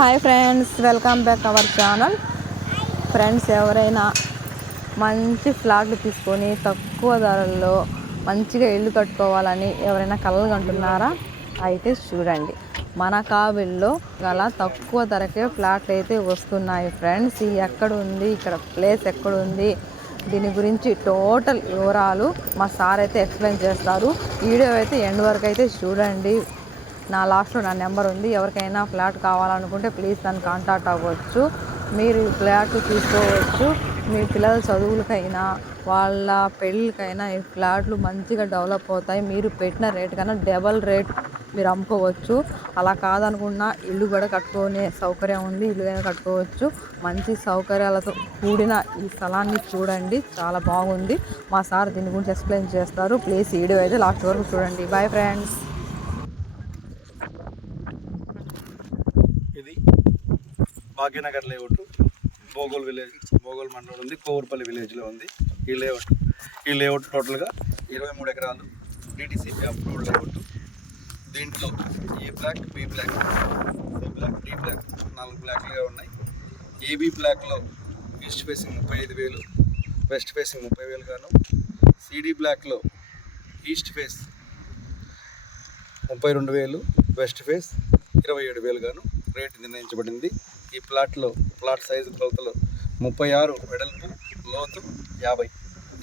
Hi friends welcome back our channel. Friends ఎవరైనా మంచి ఫ్లాట్లు తీసుకొని తక్కువ ధరల్లో మంచిగా ఇల్లు కట్టుకోవాలని ఎవరైనా కలలు కంటున్నారా అయితే చూడండి మన కావిల్లో గల తక్కువ ధరకే ఫ్లాట్లు అయితే వస్తున్నాయి ఫ్రెండ్స్. ఎక్కడ ఉంది ఇక్కడ ప్లేస్ ఎక్కడ ఉంది దీని గురించి టోటల్ వివరాలు మా సార్ అయితే ఎక్స్ప్లెయిన్ చేస్తారు. వీడియో అయితే ఎండ్ వరకు అయితే చూడండి. నా లాస్ట్లో నా నెంబర్ ఉంది. ఎవరికైనా ఫ్లాట్ కావాలనుకుంటే ప్లీజ్ నన్ను కాంటాక్ట్ అవ్వచ్చు. మీరు ఈ ఫ్లాట్ తీసుకోవచ్చు. మీ పిల్లల చదువులకైనా వాళ్ళ పెళ్ళికైనా ఈ ఫ్లాట్లు మంచిగా డెవలప్ అవుతాయి. మీరు పెట్టిన రేట్ కన్నా డబల్ రేట్ మీరు అమ్ముకోవచ్చు. అలా కాదనుకున్నా ఇల్లు కూడా కట్టుకునే సౌకర్యం ఉంది. ఇల్లు అయినా కట్టుకోవచ్చు. మంచి సౌకర్యాలతో కూడిన ఈ స్థలాన్ని చూడండి. చాలా బాగుంది. మా సార్ దీని గురించి ఎక్స్ప్లెయిన్ చేస్తారు. ప్లీజ్ వీడియో అయితే లాస్ట్ వరకు చూడండి. బాయ్ ఫ్రెండ్స్ ఇది భాగ్యనగర్ లేఅవుట్. బోగోల్ విలేజ్ బోగోల్ మండలం ఉంది కోవూరుపల్లి విలేజ్లో ఉంది ఈ లేఅవుట్. ఈ లేఅవుట్ టోటల్గా ఇరవై మూడు ఎకరాలు డిటిసి అప్రూవ్డ్ లేఅవుట్. దీంట్లో A block B block C block D block నాలుగు బ్లాక్లుగా ఉన్నాయి. ఏబి బ్లాక్లో ఈస్ట్ ఫేసింగ్ ముప్పై ఐదు వేలు వెస్ట్ ఫేసింగ్ ముప్పై వేలు గాను సిడి బ్లాక్లో ఈస్ట్ ఫేస్ ముప్పై రెండు వేలు వెస్ట్ ఫేస్ ఇరవై ఏడు వేలు గాను రేటు నిర్ణయించబడింది. ఈ ప్లాట్లో ప్లాట్ సైజు కొలతలు ముప్పై ఆరు వెడల్పు లోతు యాభై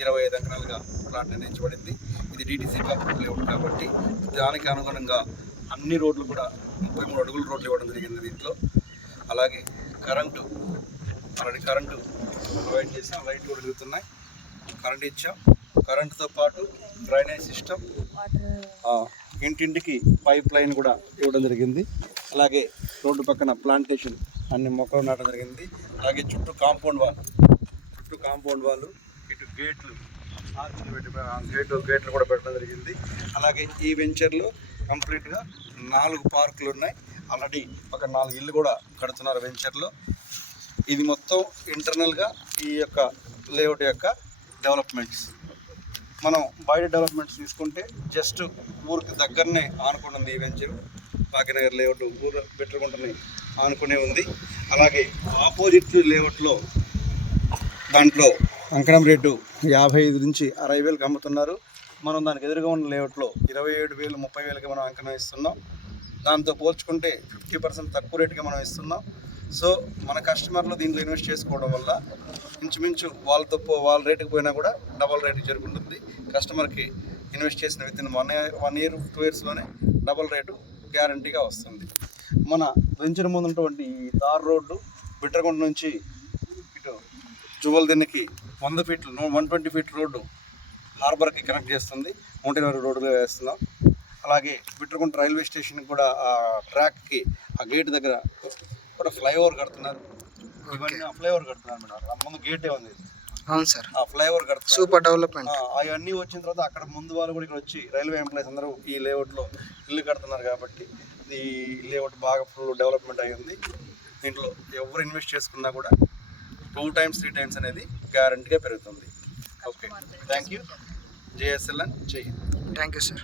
ఇరవై ఐదు ఎకరాలుగా ప్లాట్ నిర్ణయించబడింది. ఇది డీటీసీ కాపర్ కాబట్టి దానికి అనుగుణంగా అన్ని రోడ్లు కూడా ముప్పై మూడు అడుగుల రోడ్లు ఇవ్వడం జరిగింది దీంట్లో. అలాగే కరెంటు ఆల్రెడీ కరెంటు ప్రొవైడ్ చేసాం లైట్ కూడా జరుగుతున్నాయి కరెంట్ ఇచ్చాం. కరెంటుతో పాటు డ్రైనేజ్ సిస్టమ్ ఇంటింటికి పైప్ లైన్ కూడా ఇవ్వడం జరిగింది. అలాగే రోడ్డు పక్కన ప్లాంటేషన్ అన్ని మొక్కలు నాటడం జరిగింది. అలాగే చుట్టూ కాంపౌండ్ వాల్ చుట్టూ కాంపౌండ్ వాళ్ళు ఇటు గేట్లు ఆర్చులు పెట్టి గేట్ గేట్లు కూడా పెట్టడం జరిగింది. అలాగే ఈ వెంచర్లో కంప్లీట్గా నాలుగు పార్కులు ఉన్నాయి. ఆల్రెడీ ఒక నాలుగు ఇల్లు కూడా కడుతున్నారు వెంచర్లో ఇది మొత్తం ఇంటర్నల్గా ఈ యొక్క లేఅవుట్ యొక్క డెవలప్మెంట్స్ మనం బయట డెవలప్మెంట్స్ తీసుకుంటే జస్ట్ ఊరికి దగ్గరనే ఆనుకుంటుంది ఈ వెంచర్ భాగ్యనగర్ లేఅవుట్ ఊరు పెట్టుకుంటున్నాయి ఆనుకునే ఉంది. అలాగే ఆపోజిట్ లేఅవుట్లో దాంట్లో అంకణం రేటు యాభై ఐదు నుంచి అరవై వేలకు అమ్ముతున్నారు. మనం దానికి ఎదురుగా ఉన్న లేఅవుట్లో ఇరవై ఏడు వేలు ముప్పై వేలకి మనం అంకణం ఇస్తున్నాం. దాంతో పోల్చుకుంటే ఫిఫ్టీ పర్సెంట్ తక్కువ రేటుకి మనం ఇస్తున్నాం. సో మన కస్టమర్లు దీంట్లో ఇన్వెస్ట్ చేసుకోవడం వల్ల ఇంచుమించు వాళ్ళతో పో- వాళ్ళ రేటుకి పోయినా కూడా డబల్ రేటు జరుగుతుంది కస్టమర్కి ఇన్వెస్ట్ చేసిన with in one year one year two ఇయర్స్లోనే double rate గ్యారంటీగా వస్తుంది. మన వెంచర్ ముందు ఉన్నటువంటి ఈ తార్ రోడ్డు బిట్రగుంట నుంచి ఇటు జువల్ దిన్నకి వంద ఫీట్లు వన్ ట్వంటీ ఫీట్ రోడ్డు హార్బర్కి కనెక్ట్ చేస్తుంది. మౌంటైనరీ రోడ్డుగా వేస్తున్నాం. అలాగే బిట్రగుంట రైల్వే స్టేషన్ కూడా ఆ ట్రాక్కి ఆ గేట్ దగ్గర కూడా ఫ్లైఓవర్ కడుతున్నారు. ఇవన్నీ ఫ్లైఓవర్ కడుతున్నారు మేడం. ముందు గేటే ఉంది. అవును సార్. ఆ ఫ్లైఓవర్ కడుతున్నారు. Super development. అవన్నీ వచ్చిన తర్వాత అక్కడ ముందు వాళ్ళు కూడా ఇక్కడ వచ్చి రైల్వే ఎంప్లాయీస్ అందరూ ఈ లేఅవుట్లో ఇల్లు కడుతున్నారు కాబట్టి ఈ లేఅవుట్ బాగా ఫుల్ డెవలప్మెంట్ అయ్యింది. దీంట్లో ఎవరు ఇన్వెస్ట్ చేసుకున్నా కూడా టూ టైమ్స్ త్రీ టైమ్స్ అనేది గ్యారంటీగా పెరుగుతుంది. ఓకే థ్యాంక్ యూ జేఎస్ఎల్ఎన్ చెయ్యి థ్యాంక్ యూ సార్